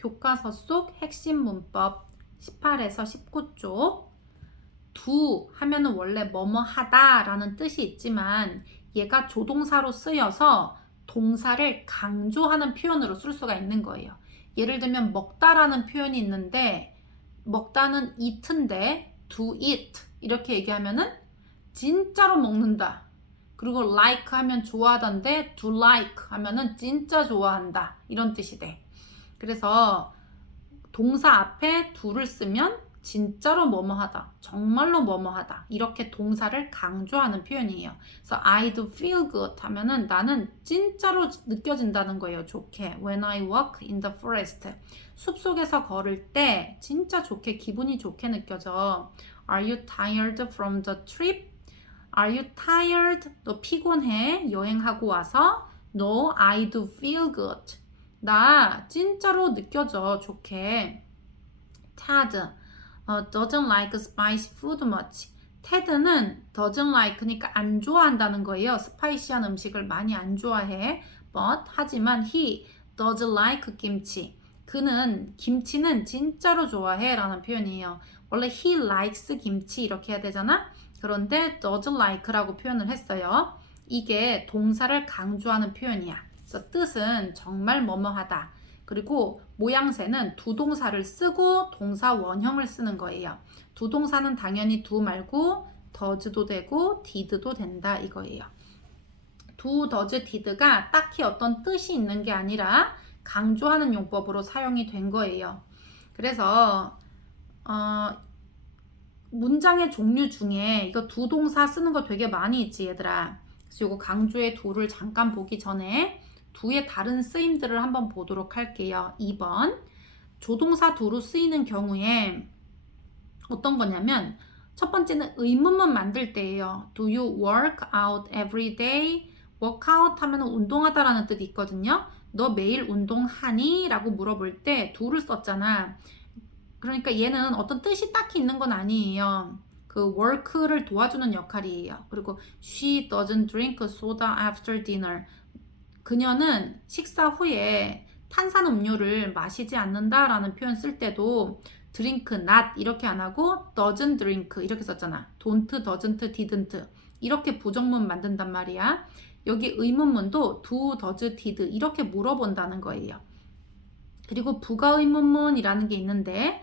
교과서 속 핵심 문법 18에서 19쪽. do 하면은 원래 뭐뭐 하다 라는 뜻이 있지만 얘가 조동사로 쓰여서 동사를 강조하는 표현으로 쓸 수가 있는 거예요. 예를 들면 먹다라는 표현이 있는데 먹다는 eat인데 do eat 이렇게 얘기하면은 진짜로 먹는다. 그리고 like 하면 좋아하던데 do like 하면은 진짜 좋아한다 이런 뜻이 돼. 그래서 동사 앞에 do를 쓰면 진짜로 뭐뭐 하다, 정말로 뭐뭐 하다 이렇게 동사를 강조하는 표현이에요. 그래서 I do feel good 하면은 나는 진짜로 느껴진다는 거예요. 좋게. When I walk in the forest 숲속에서 걸을 때 진짜 좋게, 기분이 좋게 느껴져. Are you tired from the trip? Are you tired? 너 피곤해? 여행하고 와서? No, I do feel good. 나 진짜로 느껴져 좋게. Ted doesn't like spicy food much. 테드는 doesn't like니까 안 좋아한다는 거예요. 스파이시한 음식을 많이 안 좋아해. But 하지만 he does like 김치. 그는 김치는 진짜로 좋아해 라는 표현이에요. 원래 he likes 김치 이렇게 해야 되잖아. 그런데 does like라고 표현을 했어요. 이게 동사를 강조하는 표현이야. 그래서 뜻은 정말 뭐뭐 하다. 그리고 모양새는 두 동사를 쓰고 동사 원형을 쓰는 거예요. 두 동사는 당연히 do 말고 does도 되고 did도 된다 이거예요. do, does, did가 딱히 어떤 뜻이 있는 게 아니라 강조하는 용법으로 사용이 된 거예요. 그래서 문장의 종류 중에 이거 두 동사 쓰는 거 되게 많이 있지 얘들아. 그래서 이거 강조의 do를 잠깐 보기 전에 do의 다른 쓰임들을 한번 보도록 할게요. 2번 조동사 do로 쓰이는 경우에 어떤 거냐면 첫 번째는 의문문 만들 때예요. Do you work out every day? work out 하면 운동하다 라는 뜻이 있거든요. 너 매일 운동하니? 라고 물어볼 때 do를 썼잖아. 그러니까 얘는 어떤 뜻이 딱히 있는 건 아니에요. 그 work를 도와주는 역할이에요. 그리고 she doesn't drink soda after dinner. 그녀는 식사 후에 탄산음료를 마시지 않는다라는 표현 쓸 때도 drink not 이렇게 안 하고 doesn't drink 이렇게 썼잖아. don't, doesn't, didn't 이렇게 부정문 만든단 말이야. 여기 의문문도 do, does, did 이렇게 물어본다는 거예요. 그리고 부가의문문이라는 게 있는데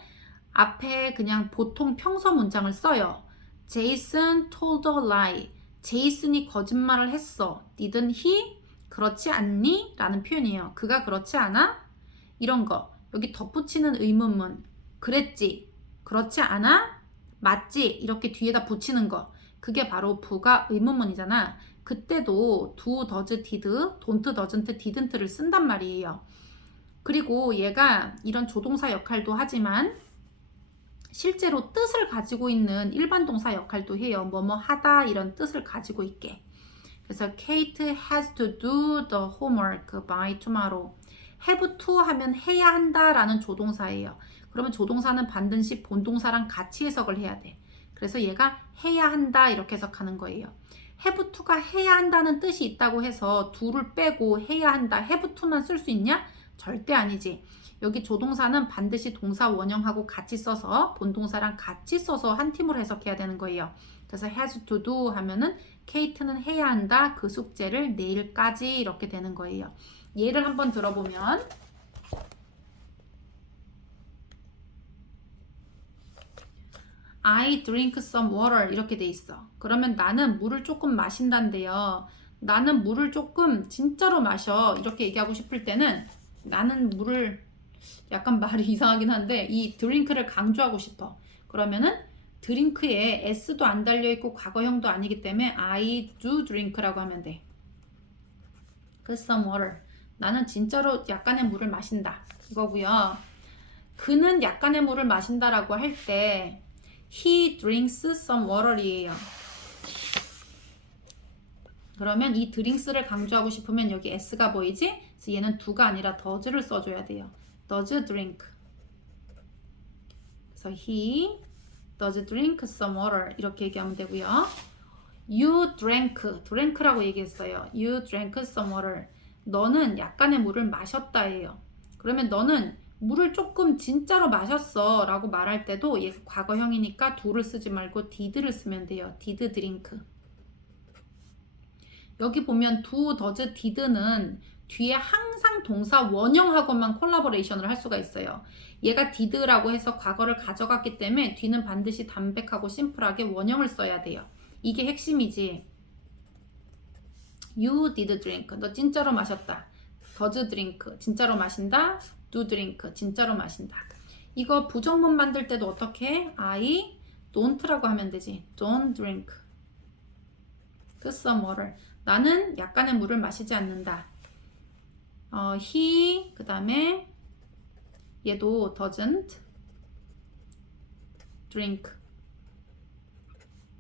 앞에 그냥 보통 평서 문장을 써요. Jason told a lie. 제이슨이 거짓말을 했어. Didn't he? 그렇지 않니? 라는 표현이에요. 그가 그렇지 않아? 이런 거. 여기 덧붙이는 의문문. 그랬지? 그렇지 않아? 맞지? 이렇게 뒤에다 붙이는 거. 그게 바로 부가 의문문이잖아. 그때도 do, does, did, don't, doesn't, didn't를 쓴단 말이에요. 그리고 얘가 이런 조동사 역할도 하지만 실제로 뜻을 가지고 있는 일반 동사 역할도 해요. 뭐뭐 하다 이런 뜻을 가지고 있게. 그래서 Kate has to do the homework by tomorrow. have to 하면 해야 한다 라는 조동사예요. 그러면 조동사는 반드시 본동사랑 같이 해석을 해야 돼. 그래서 얘가 해야 한다 이렇게 해석하는 거예요. have to가 해야 한다는 뜻이 있다고 해서 do를 빼고 해야 한다, have to만 쓸 수 있냐? 절대 아니지. 여기 조동사는 반드시 동사 원형하고 같이 써서 본동사랑 같이 써서 한 팀으로 해석해야 되는 거예요. 그래서 has to do 하면은 케이트는 해야 한다. 그 숙제를 내일까지 이렇게 되는 거예요. 예를 한번 들어보면 I drink some water 이렇게 돼 있어. 그러면 나는 물을 조금 마신다는데요. 나는 물을 조금 진짜로 마셔 이렇게 얘기하고 싶을 때는 나는 물을 약간 말이 이상하긴 한데 이 drink를 강조하고 싶어. 그러면은 드링크에 s도 안 달려있고 과거형도 아니기 때문에 I do drink라고 하면 돼. 그 some water. 나는 진짜로 약간의 물을 마신다. 이거고요. 그는 약간의 물을 마신다라고 할 때 he drinks some water이에요. 그러면 이 drinks를 강조하고 싶으면 여기 s가 보이지? 그래서 얘는 do가 아니라 does를 써줘야 돼요. does drink. 그래서 he does drink some water 이렇게 얘기하면 되고요. You drank라고 얘기했어요. You drank some water. 너는 약간의 물을 마셨다예요. 그러면 너는 물을 조금 진짜로 마셨어 라고 말할 때도 얘 과거형이니까 do를 쓰지 말고 did를 쓰면 돼요. did drink. 여기 보면 do, does, did는 뒤에 항상 동사 원형하고만 콜라보레이션을 할 수가 있어요. 얘가 did라고 해서 과거를 가져갔기 때문에 뒤는 반드시 담백하고 심플하게 원형을 써야 돼요. 이게 핵심이지. You did drink. 너 진짜로 마셨다. does drink. 진짜로 마신다. do drink. 진짜로 마신다. 이거 부정문 만들 때도 어떻게 해? I don't라고 하면 되지. Don't drink. some water. 나는 약간의 물을 마시지 않는다. he 그 다음에 얘도 doesn't drink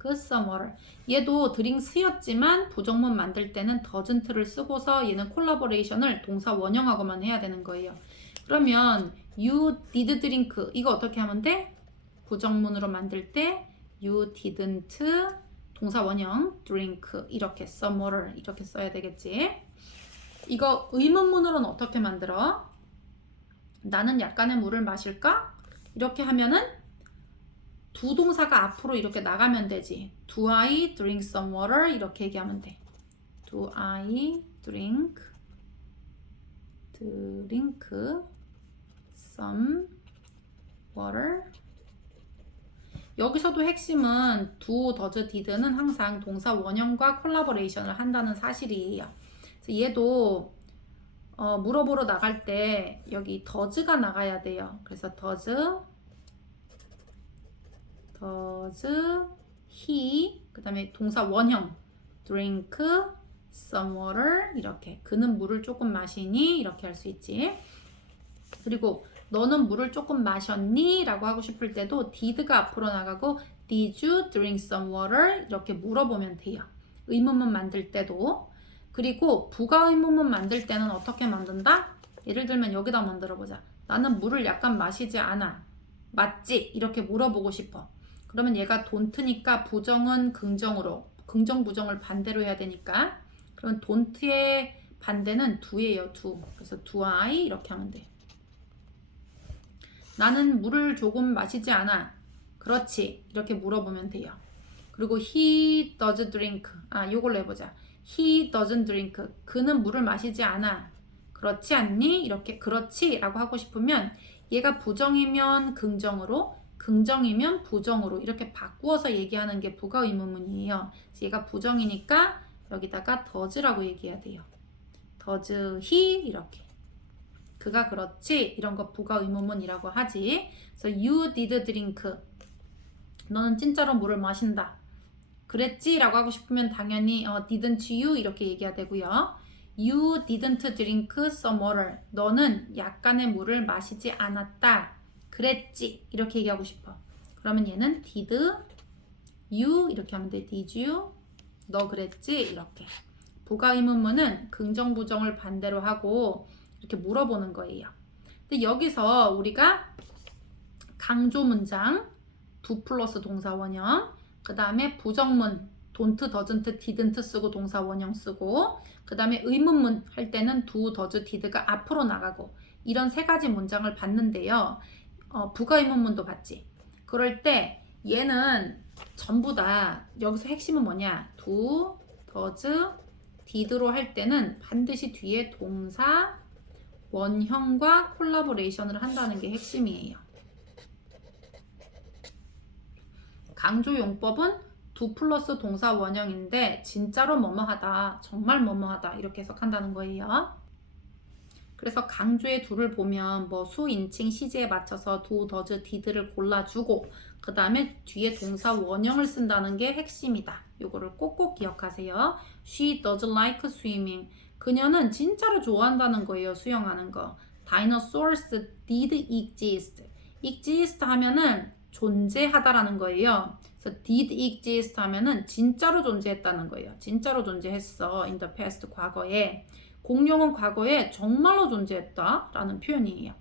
some water. 얘도 drinks였지만 부정문 만들 때는 doesn't를 쓰고서 얘는 콜라보레이션을 동사 원형하고만 해야 되는 거예요. 그러면 you did drink 이거 어떻게 하면 돼? 부정문으로 만들 때 you didn't 동사 원형 drink 이렇게 some water 이렇게 써야 되겠지. 이거 의문문으로는 어떻게 만들어? 나는 약간의 물을 마실까? 이렇게 하면은 두 동사가 앞으로 이렇게 나가면 되지. Do I drink some water? 이렇게 얘기하면 돼. Do I drink some water? 여기서도 핵심은 do, does, did는 항상 동사 원형과 콜라보레이션을 한다는 사실이에요. 그래서 얘도 물어보러 나갈 때 여기 does가 나가야 돼요. 그래서 does he 그 다음에 동사 원형 drink some water 이렇게 그는 물을 조금 마시니 이렇게 할 수 있지. 그리고 너는 물을 조금 마셨니? 라고 하고 싶을 때도 did가 앞으로 나가고 did you drink some water? 이렇게 물어보면 돼요. 의문문 만들 때도. 그리고 부가 의문문 만들 때는 어떻게 만든다? 예를 들면 여기다 만들어보자. 나는 물을 약간 마시지 않아. 맞지? 이렇게 물어보고 싶어. 그러면 얘가 don't니까 부정은 긍정으로 긍정 부정을 반대로 해야 되니까 그러면 don't의 반대는 do예요. do. 그래서 do I 이렇게 하면 돼. 나는 물을 조금 마시지 않아. 그렇지. 이렇게 물어보면 돼요. 그리고 he does drink. 요걸로 해보자. He doesn't drink. 그는 물을 마시지 않아. 그렇지 않니? 이렇게 그렇지 라고 하고 싶으면 얘가 부정이면 긍정으로 긍정이면 부정으로 이렇게 바꾸어서 얘기하는 게 부가 의문문이에요. 얘가 부정이니까 여기다가 does라고 얘기해야 돼요. does he 이렇게. 그가 그렇지 이런 거 부가 의문문이라고 하지. 그래서 you did drink. 너는 진짜로 물을 마신다. 그랬지? 라고 하고 싶으면 당연히 didn't you 이렇게 얘기해야 되고요. You didn't drink some water. 너는 약간의 물을 마시지 않았다. 그랬지? 이렇게 얘기하고 싶어. 그러면 얘는 did you 이렇게 하면 돼. did you? 너 그랬지? 이렇게. 부가 의문문은 긍정 부정을 반대로 하고 이렇게 물어보는 거예요. 근데 여기서 우리가 강조 문장 do 플러스 동사 원형 그 다음에 부정문 don't, doesn't, didn't 쓰고 동사 원형 쓰고 그 다음에 의문문 할 때는 do, does, did가 앞으로 나가고 이런 세 가지 문장을 봤는데요. 부가 의문문도 봤지. 그럴 때 얘는 전부 다 여기서 핵심은 뭐냐? do, does, did로 할 때는 반드시 뒤에 동사 원형과 콜라보레이션을 한다는 게 핵심이에요. 강조 용법은 do 플러스 동사 원형인데 진짜로 뭐뭐하다, 정말 뭐뭐하다 이렇게 해석한다는 거예요. 그래서 강조의 do를 보면 뭐 수, 인칭, 시제에 맞춰서 do, does, did를 골라주고 그 다음에 뒤에 동사 원형을 쓴다는 게 핵심이다. 요거를 꼭꼭 기억하세요. She does like swimming. 그녀는 진짜로 좋아한다는 거예요. 수영하는 거. Dinosaurs did exist. exist 하면은 존재하다라는 거예요. 그래서 did exist 하면은 진짜로 존재했다는 거예요. 진짜로 존재했어. in the past 과거에. 공룡은 과거에 정말로 존재했다 라는 표현이에요.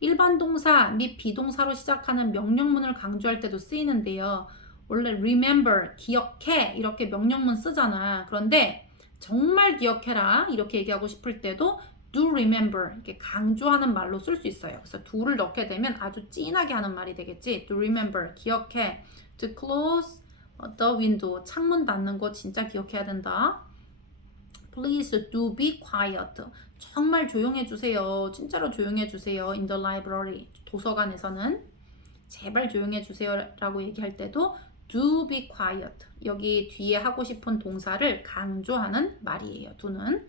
일반 동사 및 비동사로 시작하는 명령문을 강조할 때도 쓰이는데요. 원래 remember, 기억해 이렇게 명령문 쓰잖아. 그런데 정말 기억해라 이렇게 얘기하고 싶을 때도 do remember 이렇게 강조하는 말로 쓸 수 있어요. 그래서 do를 넣게 되면 아주 진하게 하는 말이 되겠지. do remember 기억해. to close the window 창문 닫는 거 진짜 기억해야 된다. Please do be quiet. 정말 조용해 주세요. 진짜로 조용해 주세요. In the library 도서관에서는 제발 조용해 주세요라고 얘기할 때도 do be quiet. 여기 뒤에 하고 싶은 동사를 강조하는 말이에요. do는.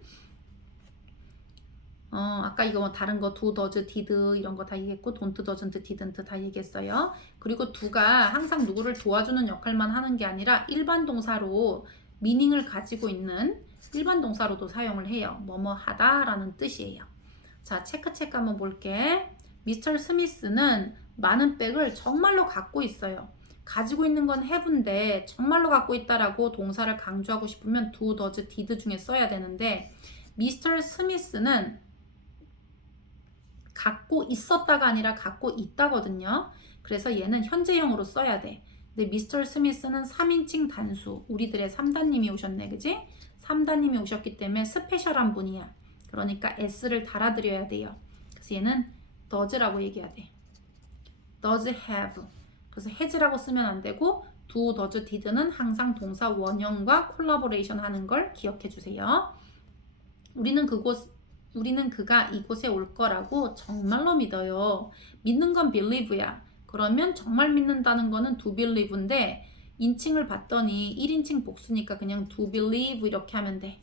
아까 이거 다른 거 do, does, did 이런 거 다 얘기했고 don't, doesn't, didn't 다 얘기했어요. 그리고 do가 항상 누구를 도와주는 역할만 하는 게 아니라 일반 동사로 미닝을 가지고 있는 일반 동사로도 사용을 해요. 뭐뭐 하다 라는 뜻이에요. 자, 체크 한번 볼게. 미스터 스미스는 많은 백을 정말로 갖고 있어요. 가지고 있는 건 have인데 정말로 갖고 있다라고 동사를 강조하고 싶으면 do, does, did 중에 써야 되는데 미스터 스미스는 갖고 있었다가 아니라 갖고 있다거든요. 그래서 얘는 현재형으로 써야 돼. 근데 미스터 스미스는 3인칭 단수. 우리들의 3단님이 오셨네. 그지? 3단님이 오셨기 때문에 스페셜한 분이야. 그러니까 s를 달아드려야 돼요. 그래서 얘는 does라고 얘기해야 돼. does have. 그래서 has라고 쓰면 안 되고 do, does, did는 항상 동사 원형과 콜라보레이션 하는 걸 기억해 주세요. 우리는 그가 이곳에 올 거라고 정말로 믿어요. 믿는 건 believe야. 그러면 정말 믿는다는 거는 do believe인데 인칭을 봤더니 1인칭 복수니까 그냥 do believe 이렇게 하면 돼.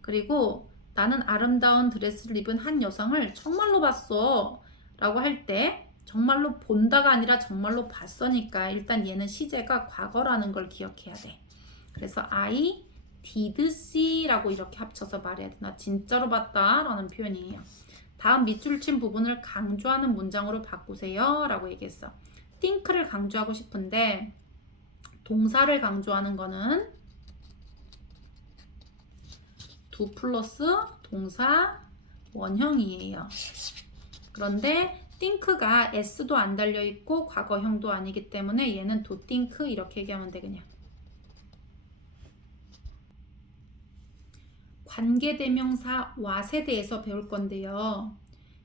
그리고 나는 아름다운 드레스를 입은 한 여성을 정말로 봤어 라고 할 때 정말로 본다가 아니라 정말로 봤으니까 일단 얘는 시제가 과거라는 걸 기억해야 돼. 그래서 I did see 라고 이렇게 합쳐서 말해야 돼. 나 진짜로 봤다 라는 표현이에요. 다음 밑줄 친 부분을 강조하는 문장으로 바꾸세요 라고 얘기했어. think를 강조하고 싶은데 동사를 강조하는 거는 do 플러스 동사 원형이에요. 그런데 think가 s도 안 달려있고 과거형도 아니기 때문에 얘는 do think 이렇게 얘기하면 돼. 그냥 관계대명사 what에 대해서 배울 건데요.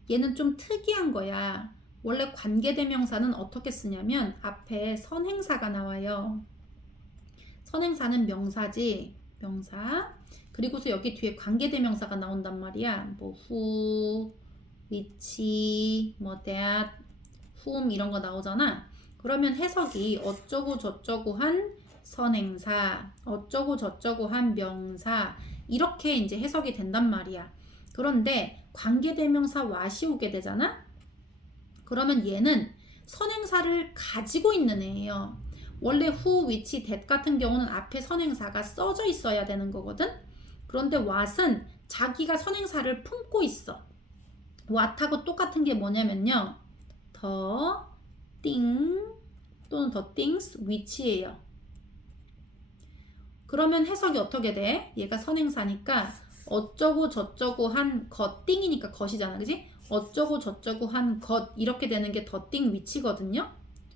얘는 좀 특이한 거야. 원래 관계대명사는 어떻게 쓰냐면 앞에 선행사가 나와요. 선행사는 명사지. 명사. 그리고서 여기 뒤에 관계대명사가 나온단 말이야. 뭐 who, which, 뭐 that, whom 이런 거 나오잖아. 그러면 해석이 어쩌고 저쩌고 한 선행사, 어쩌고 저쩌고 한 명사 이렇게 이제 해석이 된단 말이야. 그런데 관계대명사 what이 오게 되잖아. 그러면 얘는 선행사를 가지고 있는 애예요. 원래 who, which, that 같은 경우는 앞에 선행사가 써져 있어야 되는 거거든. 그런데 what은 자기가 선행사를 품고 있어. what하고 똑같은 게 뭐냐면요. the thing 또는 the things which예요. 그러면 해석이 어떻게 돼? 얘가 선행사니까 어쩌고 저쩌고 한 것, thing이니까 것이잖아. 그지? 어쩌고 저쩌고 한 것 이렇게 되는 게 the thing which거든요.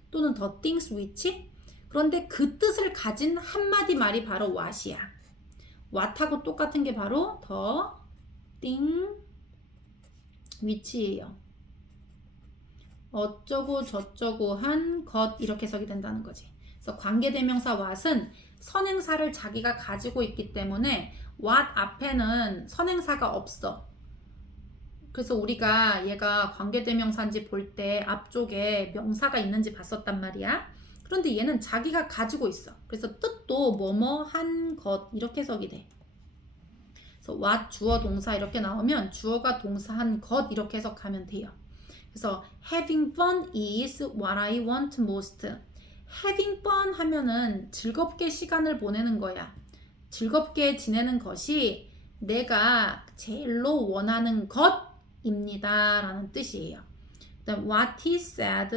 또는 the things which. 그런데 그 뜻을 가진 한마디 말이 바로 what이야. what하고 똑같은 게 바로 the thing which예요. 어쩌고 저쩌고 한 것 이렇게 해석이 된다는 거지. 그래서 관계대명사 what은 선행사를 자기가 가지고 있기 때문에 what 앞에는 선행사가 없어. 그래서 우리가 얘가 관계대명사인지 볼 때 앞쪽에 명사가 있는지 봤었단 말이야. 그런데 얘는 자기가 가지고 있어. 그래서 뜻도 뭐뭐 한 것 이렇게 해석이 돼. 그래서 what 주어 동사 이렇게 나오면 주어가 동사 한 것 이렇게 해석하면 돼요. 그래서 having fun is what I want most. having fun 하면은 즐겁게 시간을 보내는 거야. 즐겁게 지내는 것이 내가 제일로 원하는 것입니다 라는 뜻이에요. 그다음 what he said,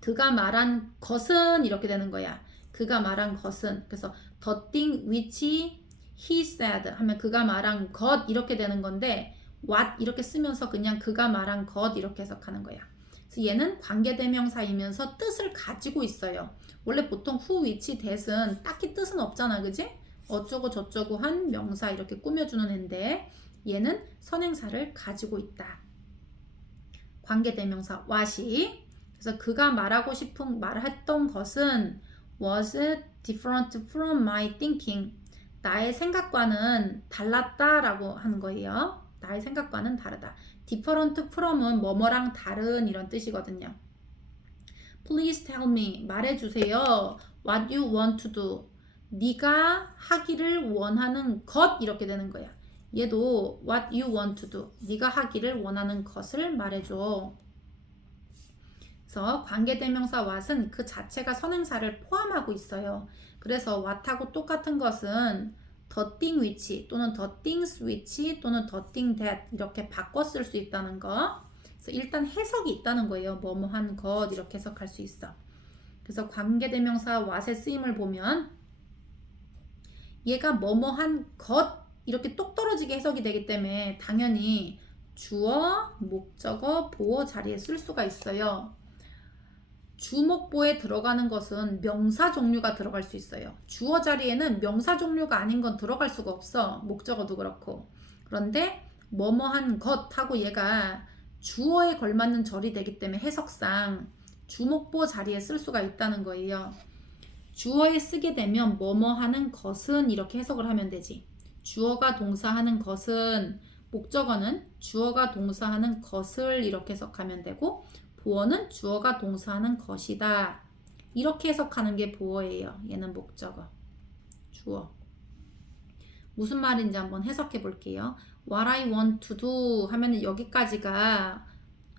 그가 말한 것은 이렇게 되는 거야. 그가 말한 것은. 그래서 the thing which he said 하면 그가 말한 것 이렇게 되는 건데 what 이렇게 쓰면서 그냥 그가 말한 것 이렇게 해석하는 거야. 그래서 얘는 관계대명사이면서 뜻을 가지고 있어요. 원래 보통 who, which, that은 딱히 뜻은 없잖아. 그지? 어쩌고 저쩌고 한 명사 이렇게 꾸며주는 앤데 얘는 선행사를 가지고 있다. 관계대명사 what이. 그래서 그가 말했던 것은 was different from my thinking. 나의 생각과는 달랐다라고 하는 거예요. 나의 생각과는 다르다. different from은 뭐뭐랑 다른 이런 뜻이거든요. Please tell me. 말해주세요. What you want to do. 네가 하기를 원하는 것 이렇게 되는 거야. 얘도 what you want to do. 네가 하기를 원하는 것을 말해줘. 그래서 관계대명사 what은 그 자체가 선행사를 포함하고 있어요. 그래서 what하고 똑같은 것은 the thing which 또는 the things which 또는 the thing that 이렇게 바꿔 쓸 수 있다는 거. 그래서 일단 해석이 있다는 거예요. 뭐뭐한 것 이렇게 해석할 수 있어. 그래서 관계대명사 what의 쓰임을 보면 얘가 뭐뭐한 것 이렇게 똑 떨어지게 해석이 되기 때문에 당연히 주어, 목적어, 보어 자리에 쓸 수가 있어요. 주목보에 들어가는 것은 명사 종류가 들어갈 수 있어요. 주어 자리에는 명사 종류가 아닌 건 들어갈 수가 없어. 목적어도 그렇고. 그런데 뭐뭐한 것하고 얘가 주어에 걸맞는 절이 되기 때문에 해석상 주목보 자리에 쓸 수가 있다는 거예요. 주어에 쓰게 되면 뭐뭐하는 것은 이렇게 해석을 하면 되지. 주어가 동사하는 것은, 목적어는 주어가 동사하는 것을 이렇게 해석하면 되고, 보어는 주어가 동사하는 것이다. 이렇게 해석하는 게 보어예요. 얘는 목적어. 주어. 무슨 말인지 한번 해석해 볼게요. What I want to do 하면 여기까지가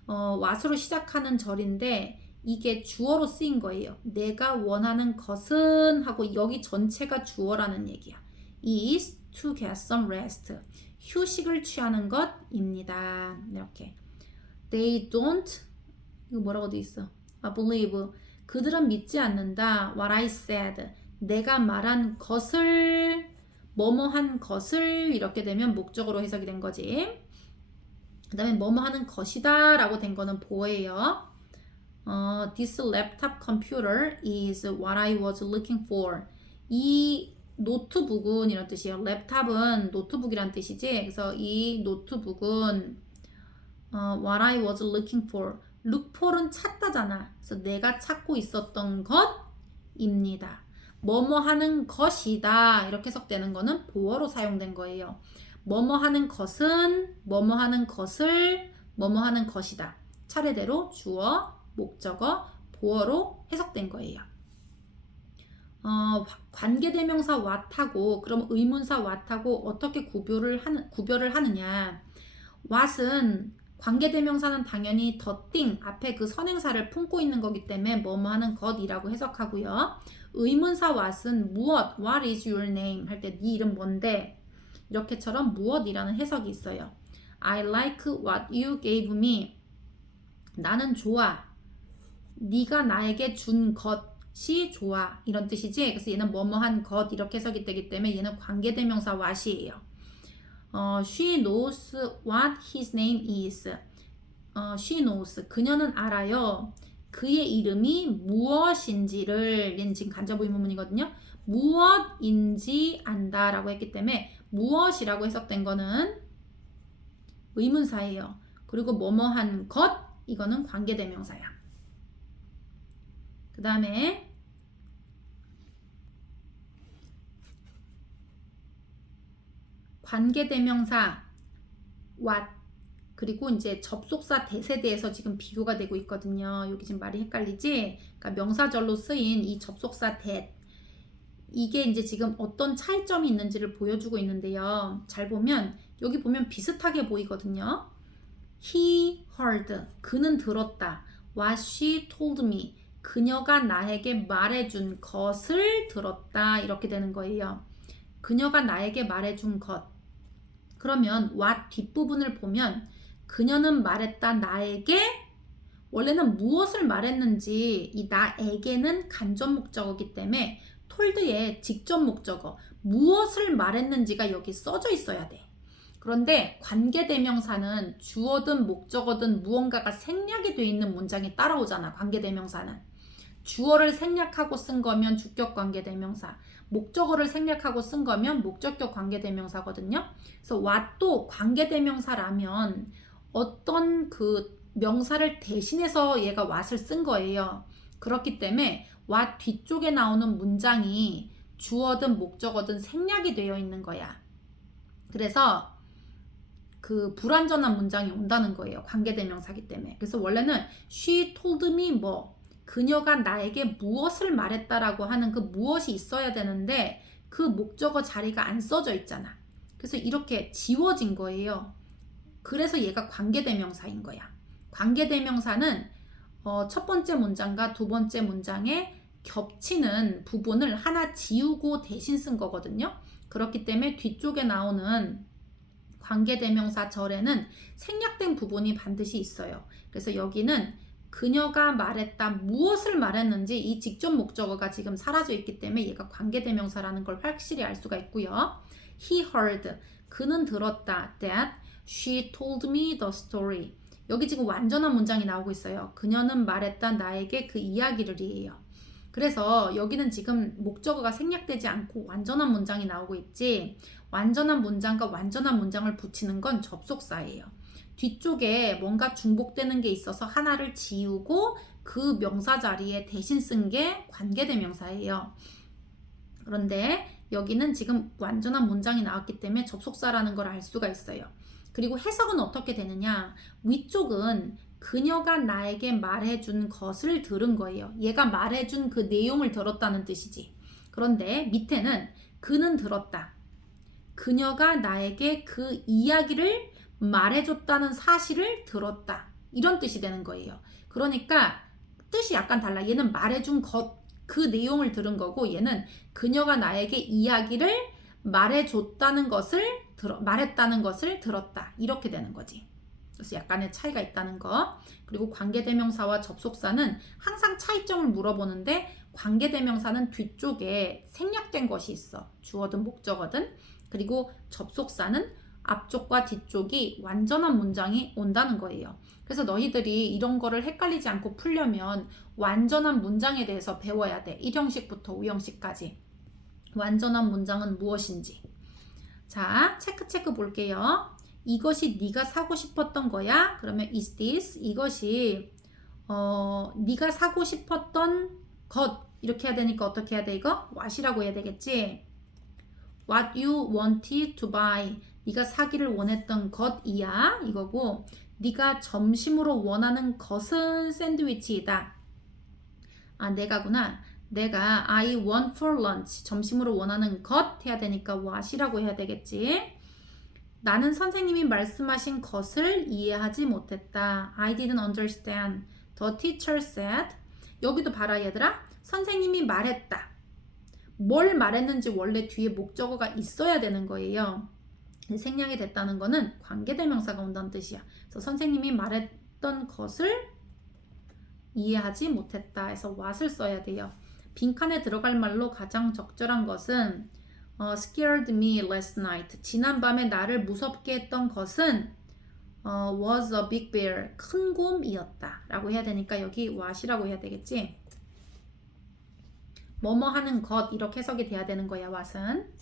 what으로 시작하는 절인데 이게 주어로 쓰인 거예요. 내가 원하는 것은 하고 여기 전체가 주어라는 얘기야. is to get some rest. 휴식을 취하는 것입니다. 이렇게. They don't 이거 뭐라고 돼 있어? believe. 그들은 믿지 않는다. What I said. 내가 말한 것을 뭐뭐한 것을 이렇게 되면 목적으로 해석이 된 거지. 그 다음에 뭐뭐하는 것이다 라고 된 거는 보어예요. This laptop computer is what I was looking for. 이 노트북은 이런 뜻이에요. 랩탑은 노트북이란 뜻이지. 그래서 이 노트북은 what I was looking for. look for은 찾다잖아. 그래서 내가 찾고 있었던 것입니다. 뭐뭐 하는 것이다. 이렇게 해석되는 거는 보어로 사용된 거예요. 뭐뭐 하는 것은 뭐뭐 하는 것을 뭐뭐 하는 것이다. 차례대로 주어, 목적어, 보어로 해석된 거예요. 관계대명사 what하고 그럼 의문사 what하고 어떻게 구별을 하느냐. what은 관계대명사는 당연히 the thing 앞에 그 선행사를 품고 있는 거기 때문에 뭐뭐 하는 것이라고 해석하고요. 의문사 what은 무엇, what is your name 할 때 네 이름 뭔데 이렇게처럼 무엇이라는 해석이 있어요. I like what you gave me. 나는 좋아. 네가 나에게 준 것이 좋아. 이런 뜻이지. 그래서 얘는 뭐뭐한 것 이렇게 해석이 되기 때문에 얘는 관계대명사 what이에요. She knows what his name is. She knows. 그녀는 알아요. 그의 이름이 무엇인지를. 얘는 지금 간접 의문문이거든요. 무엇인지 안다라고 했기 때문에 무엇이라고 해석된 거는 의문사예요. 그리고 뭐뭐한 것 이거는 관계대명사야. 그 다음에 관계대명사 what 그리고 이제 접속사 that에 대해서 지금 비교가 되고 있거든요. 여기 지금 말이 헷갈리지? 그러니까 명사절로 쓰인 이 접속사 that 이게 이제 지금 어떤 차이점이 있는지를 보여주고 있는데요. 잘 보면 여기 보면 비슷하게 보이거든요. He heard. 그는 들었다. What she told me. 그녀가 나에게 말해준 것을 들었다. 이렇게 되는 거예요. 그녀가 나에게 말해준 것. 그러면 what 뒷부분을 보면 그녀는 말했다 나에게 원래는 무엇을 말했는지 이 나에게는 간접 목적어이기 때문에 톨드의 직접 목적어 무엇을 말했는지가 여기 써져 있어야 돼. 그런데 관계대명사는 주어든 목적어든 무언가가 생략이 돼 있는 문장이 따라오잖아. 관계대명사는 주어를 생략하고 쓴 거면 주격 관계대명사, 목적어를 생략하고 쓴 거면 목적격 관계대명사거든요. 그래서 what도 관계대명사라면 어떤 그 명사를 대신해서 얘가 what을 쓴 거예요. 그렇기 때문에 what 뒤쪽에 나오는 문장이 주어든 목적어든 생략이 되어 있는 거야. 그래서 그 불완전한 문장이 온다는 거예요. 관계대명사기 때문에. 그래서 원래는 she told me 뭐 그녀가 나에게 무엇을 말했다라고 하는 그 무엇이 있어야 되는데 그 목적어 자리가 안 써져 있잖아. 그래서 이렇게 지워진 거예요. 그래서 얘가 관계대명사인 거야. 관계대명사는 첫 번째 문장과 두 번째 문장에 겹치는 부분을 하나 지우고 대신 쓴 거거든요. 그렇기 때문에 뒤쪽에 나오는 관계대명사 절에는 생략된 부분이 반드시 있어요. 그래서 여기는 그녀가 말했다 무엇을 말했는지 이 직접 목적어가 지금 사라져 있기 때문에 얘가 관계대명사라는 걸 확실히 알 수가 있고요. He heard 그는 들었다. That she told me the story 여기 지금 완전한 문장이 나오고 있어요. 그녀는 말했다 나에게 그 이야기를이에요. 그래서 여기는 지금 목적어가 생략되지 않고 완전한 문장이 나오고 있지 완전한 문장과 완전한 문장을 붙이는 건 접속사예요. 뒤쪽에 뭔가 중복되는 게 있어서 하나를 지우고 그 명사 자리에 대신 쓴 게 관계대명사예요. 그런데 여기는 지금 완전한 문장이 나왔기 때문에 접속사라는 걸 알 수가 있어요. 그리고 해석은 어떻게 되느냐 위쪽은 그녀가 나에게 말해준 것을 들은 거예요. 얘가 말해준 그 내용을 들었다는 뜻이지. 그런데 밑에는 그는 들었다. 그녀가 나에게 그 이야기를 말해줬다는 사실을 들었다. 이런 뜻이 되는 거예요. 그러니까 뜻이 약간 달라. 얘는 말해준 것, 그 내용을 들은 거고 얘는 그녀가 나에게 이야기를 말해줬다는 것을 말했다는 것을 들었다. 이렇게 되는 거지. 그래서 약간의 차이가 있다는 거. 그리고 관계대명사와 접속사는 항상 차이점을 물어보는데 관계대명사는 뒤쪽에 생략된 것이 있어. 주어든 목적어든. 그리고 접속사는 앞쪽과 뒤쪽이 완전한 문장이 온다는 거예요. 그래서 너희들이 이런 거를 헷갈리지 않고 풀려면 완전한 문장에 대해서 배워야 돼. 1형식부터 5형식까지. 완전한 문장은 무엇인지. 자, 체크 볼게요. 이것이 네가 사고 싶었던 거야? 그러면 is this 이것이 네가 사고 싶었던 것 이렇게 해야 되니까 어떻게 해야 돼 이거? what이라고 해야 되겠지? What you wanted to buy 네가 사기를 원했던 것이야 이거고 네가 점심으로 원하는 것은 샌드위치이다. 아 내가구나. 내가 I want for lunch 점심으로 원하는 것 해야 되니까 what이라고 해야 되겠지. 나는 선생님이 말씀하신 것을 이해하지 못했다. I didn't understand. The teacher said. 여기도 봐라 얘들아. 선생님이 말했다. 뭘 말했는지 원래 뒤에 목적어가 있어야 되는 거예요. 생략이 됐다는 거는 관계대명사가 온다는 뜻이야. 그래서 선생님이 말했던 것을 이해하지 못했다 해서 what을 써야 돼요. 빈칸에 들어갈 말로 가장 적절한 것은 scared me last night. 지난밤에 나를 무섭게 했던 것은 was a big bear. 큰 곰이었다. 라고 해야 되니까 여기 what이라고 해야 되겠지. 뭐뭐 하는 것 이렇게 해석이 돼야 되는 거야 what은.